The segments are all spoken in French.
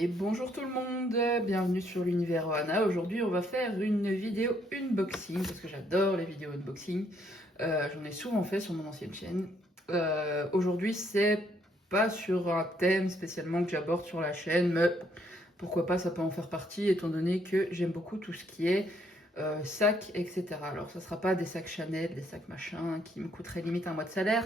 Et bonjour tout le monde, bienvenue sur l'univers Ohana. Aujourd'hui on va faire une vidéo unboxing parce que j'adore les vidéos unboxing. J'en ai souvent fait sur mon ancienne chaîne. Aujourd'hui c'est pas sur un thème spécialement que j'aborde sur la chaîne, mais pourquoi pas, ça peut en faire partie étant donné que j'aime beaucoup tout ce qui est sacs, etc. Alors ça sera pas des sacs Chanel, des sacs machin qui me coûteraient limite un mois de salaire,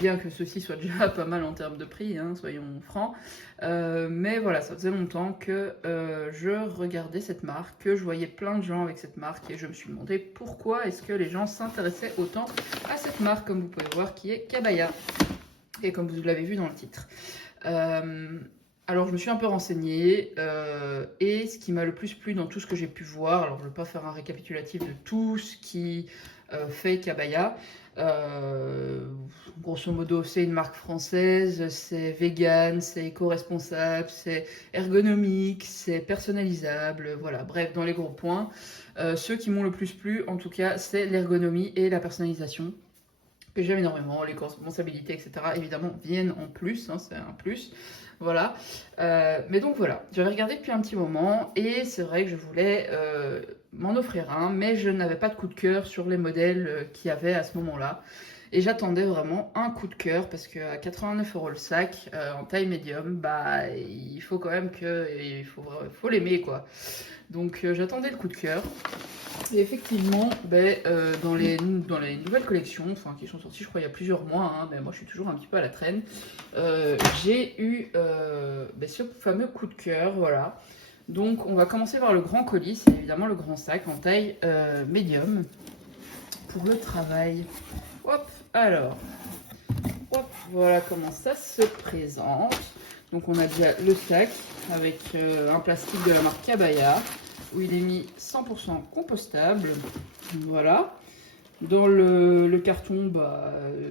bien que ceci soit déjà pas mal en termes de prix, hein, soyons francs. Mais voilà, ça faisait longtemps que je regardais cette marque, que je voyais plein de gens avec cette marque et je me suis demandé pourquoi est-ce que les gens s'intéressaient autant à cette marque, comme vous pouvez voir, qui est Kabaya, et comme vous l'avez vu dans le titre. Alors je me suis un peu renseignée et ce qui m'a le plus plu dans tout ce que j'ai pu voir, alors je ne vais pas faire un récapitulatif de tout ce qui fait Kabaya, grosso modo c'est une marque française, c'est vegan, c'est éco-responsable, c'est ergonomique, c'est personnalisable, voilà, bref, dans les gros points. Ceux qui m'ont le plus plu en tout cas c'est l'ergonomie et la personnalisation, que j'aime énormément. Les responsabilités, etc. évidemment viennent en plus, hein, c'est un plus. Voilà. Mais donc voilà, j'avais regardé depuis un petit moment et c'est vrai que je voulais m'en offrir un, mais je n'avais pas de coup de cœur sur les modèles qu'il y avait à ce moment-là. Et j'attendais vraiment un coup de cœur parce qu'à 89 € le sac, en taille médium, bah il faut quand même il faut l'aimer quoi. Donc j'attendais le coup de cœur. Et effectivement, dans les nouvelles collections, enfin qui sont sorties je crois il y a plusieurs mois, hein, mais moi je suis toujours un petit peu à la traîne, j'ai eu ce fameux coup de cœur, voilà. Donc on va commencer par le grand colis, c'est évidemment le grand sac en taille médium pour le travail. Hop, alors, hop, voilà comment ça se présente. Donc on a déjà le sac avec un plastique de la marque Kabaya, où il est mis 100% compostable, voilà. Dans le carton,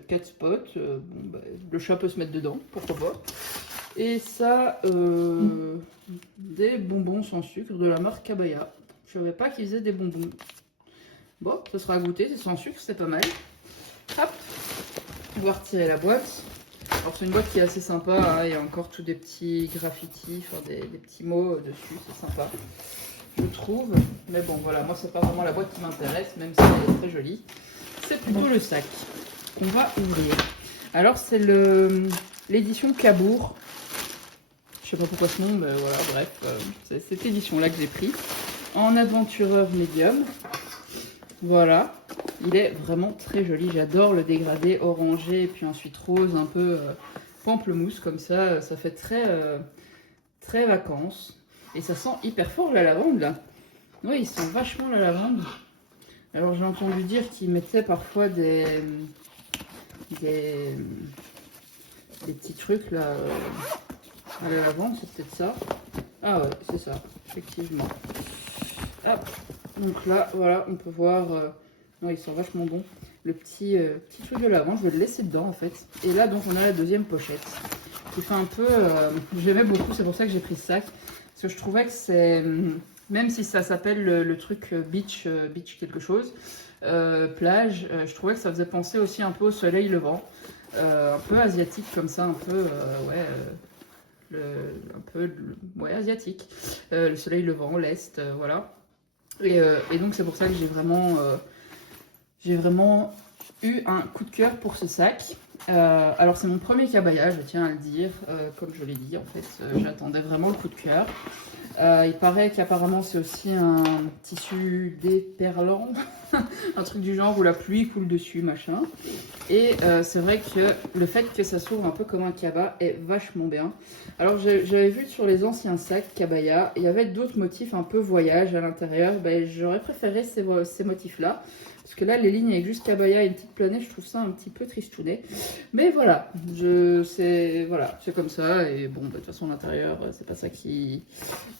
4 spots, le chat peut se mettre dedans, pourquoi pas. Et ça, des bonbons sans sucre de la marque Kabaya. Je savais pas qu'ils faisaient des bonbons. Bon, ça sera à goûter, c'est sans sucre, c'est pas mal. Hop, on va retirer la boîte. Alors c'est une boîte qui est assez sympa, hein, il y a encore tous des petits graffitis, enfin des petits mots dessus, c'est sympa, je trouve. Mais bon voilà, moi c'est pas vraiment la boîte qui m'intéresse, même si elle est très jolie. C'est plutôt le sac qu'on va ouvrir. Alors c'est l'édition Cabourg. Je sais pas pourquoi ce nom, mais voilà, bref, c'est cette édition là que j'ai pris. En aventureur médium. Voilà, il est vraiment très joli, j'adore le dégradé orangé et puis ensuite rose, un peu pamplemousse comme ça fait très vacances. Et ça sent hyper fort la lavande là. Oui, il sent vachement la lavande. Alors j'ai entendu dire qu'ils mettaient parfois des petits trucs là à la lavande, c'est peut-être ça. Ah ouais, c'est ça, effectivement. Hop. Donc là, voilà, on peut voir, non, ils sont vachement bons. Le petit truc de lavande, je vais le laisser dedans en fait. Et là, donc, on a la deuxième pochette. Qui fait un peu, j'aimais beaucoup, c'est pour ça que j'ai pris ce sac. Parce que je trouvais que c'est, même si ça s'appelle le truc beach quelque chose, plage, je trouvais que ça faisait penser aussi un peu au soleil levant. Un peu asiatique comme ça, un peu, ouais, asiatique. Le soleil levant, l'Est, voilà. Et donc c'est pour ça que j'ai vraiment eu un coup de cœur pour ce sac. Alors c'est mon premier Kabaya, je tiens à le dire, comme je l'ai dit en fait, j'attendais vraiment le coup de cœur. Il paraît qu'apparemment c'est aussi un tissu déperlant, un truc du genre où la pluie coule dessus, machin. Et c'est vrai que le fait que ça s'ouvre un peu comme un kaba est vachement bien. Alors j'avais vu sur les anciens sacs Kabaya, il y avait d'autres motifs un peu voyage à l'intérieur. J'aurais préféré ces motifs-là. Parce que là, les lignes avec juste Kabaya et une petite planète, je trouve ça un petit peu tristounet. Mais voilà, c'est comme ça. Et bon, de toute façon, l'intérieur, c'est pas ça qui...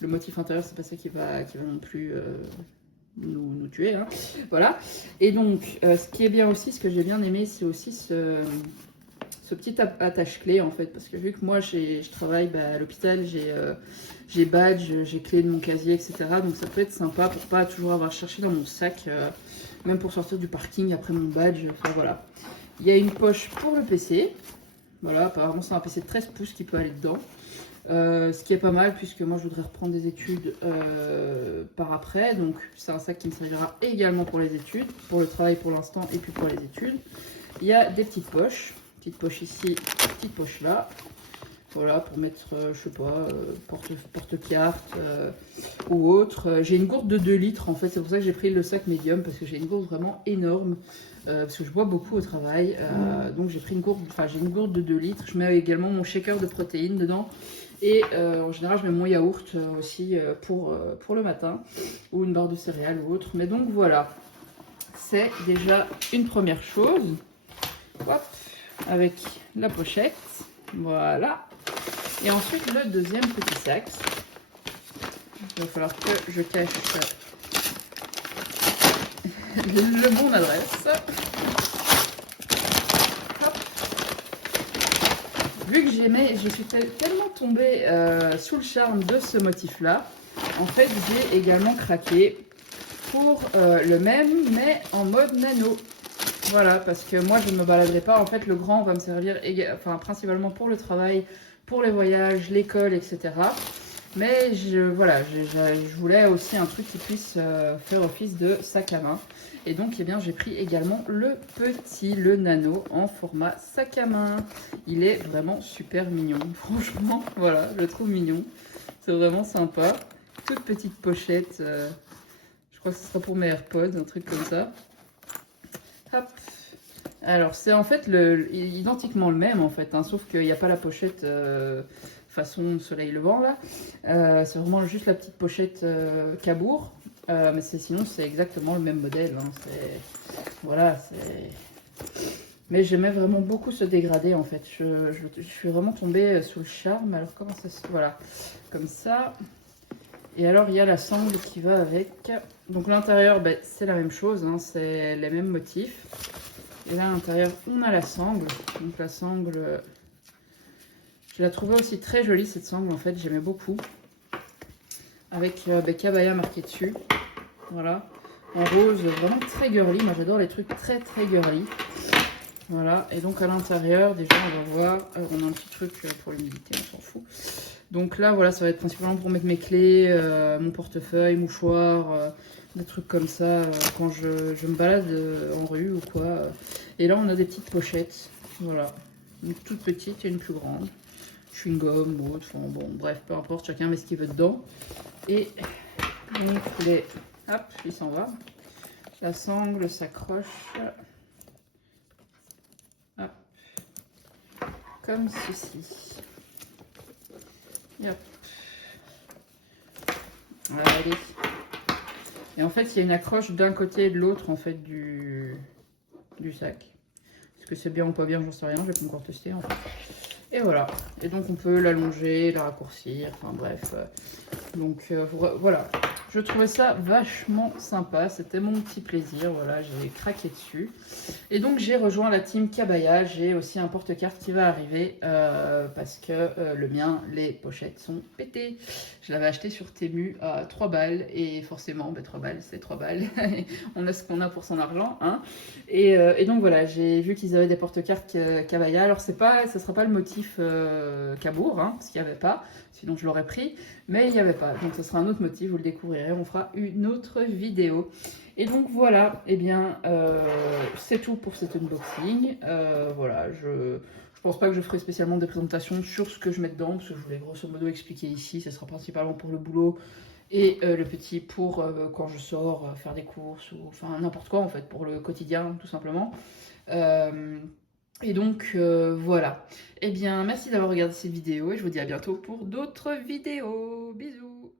Le motif intérieur, c'est pas ça qui va non plus nous tuer. Hein. Voilà. Et donc, ce qui est bien aussi, ce que j'ai bien aimé, c'est aussi ce petit attache-clé, en fait. Parce que vu que moi, je travaille à l'hôpital, j'ai badge, j'ai clé de mon casier, etc. Donc ça peut être sympa pour pas toujours avoir cherché dans mon sac... même pour sortir du parking après mon badge, enfin voilà. Il y a une poche pour le PC. Voilà, apparemment c'est un PC de 13 pouces qui peut aller dedans. Ce qui est pas mal puisque moi je voudrais reprendre des études par après, donc c'est un sac qui me servira également pour les études, pour le travail pour l'instant et puis pour les études. Il y a des petites poches ici, petites poches là, voilà, pour mettre, je sais pas, porte-carte ou autre. J'ai une gourde de 2 litres en fait, c'est pour ça que j'ai pris le sac médium, parce que j'ai une gourde vraiment énorme, parce que je bois beaucoup au travail, donc j'ai pris une gourde, enfin j'ai une gourde de 2 litres. Je mets également mon shaker de protéines dedans, et en général je mets mon yaourt aussi pour le matin, ou une barre de céréales ou autre. Mais donc voilà, c'est déjà une première chose. Hop, avec la pochette, voilà. Et ensuite le deuxième petit sac, il va falloir que je cache le bon adresse. Hop. Vu que je suis tellement tombée sous le charme de ce motif là, en fait j'ai également craqué pour le même mais en mode nano. Voilà, parce que moi je ne me baladerai pas, en fait le grand va me servir principalement pour le travail, pour les voyages, l'école, etc. Mais voilà, je voulais aussi un truc qui puisse faire office de sac à main. Et donc eh bien j'ai pris également le petit, le nano en format sac à main. Il est vraiment super mignon, franchement, voilà, je le trouve mignon. C'est vraiment sympa. Toute petite pochette, je crois que ce sera pour mes AirPods, un truc comme ça. Hop. Alors c'est en fait identiquement le même en fait, hein, sauf qu'il n'y a pas la pochette façon soleil levant là. C'est vraiment juste la petite pochette Cabourg, mais sinon c'est exactement le même modèle. Hein, voilà, mais j'aimais vraiment beaucoup ce dégradé en fait. Je suis vraiment tombée sous le charme. Alors comment ça se... Voilà, comme ça. Et alors il y a la sangle qui va avec. Donc l'intérieur, ben, c'est la même chose, hein, c'est les mêmes motifs. Et là à l'intérieur on a la sangle. Donc la sangle, je la trouvais aussi très jolie cette sangle en fait, j'aimais beaucoup. Avec ben, Kabaya marqué dessus. Voilà. En rose, vraiment très girly. Moi j'adore les trucs très très girly. Voilà. Et donc à l'intérieur, déjà on va voir, on a un petit truc pour l'humidité, on s'en fout. Donc là, voilà, ça va être principalement pour mettre mes clés, mon portefeuille, mouchoir, des trucs comme ça quand je me balade en rue ou quoi. Et là, on a des petites pochettes, voilà, une toute petite et une plus grande. Chewing-gum ou autre, enfin, bon, bref, peu importe, chacun met ce qu'il veut dedans. Et donc, hop, il s'en va. La sangle s'accroche, hop, comme ceci. Hop. Allez. Et en fait, il y a une accroche d'un côté et de l'autre en fait du sac. Est-ce que c'est bien ou pas bien, j'en sais rien, je vais pas encore tester en fait. Et voilà. Et donc on peut l'allonger, la raccourcir, enfin bref. Donc voilà. Je trouvais ça vachement sympa, c'était mon petit plaisir, voilà, j'ai craqué dessus. Et donc j'ai rejoint la team Kabaya, j'ai aussi un porte-carte qui va arriver parce que le mien, les pochettes sont pétées. Je l'avais acheté sur Temu à 3 balles et forcément, 3 balles, c'est 3 balles. On a ce qu'on a pour son argent. Hein. Et donc voilà, j'ai vu qu'ils avaient des porte-cartes Kabaya. Alors ce sera pas le motif Cabourg, hein, parce qu'il n'y avait pas, sinon je l'aurais pris. Mais il n'y avait pas, donc ce sera un autre motif, vous le découvrirez, on fera une autre vidéo. Et donc voilà, et eh bien c'est tout pour cet unboxing. Voilà, je pense pas que je ferai spécialement des présentations sur ce que je mets dedans, parce que je voulais grosso modo expliquer ici, ce sera principalement pour le boulot et le petit pour quand je sors, faire des courses, ou enfin n'importe quoi en fait, pour le quotidien tout simplement. Et donc voilà. Eh bien merci d'avoir regardé cette vidéo et je vous dis à bientôt pour d'autres vidéos. Bisous.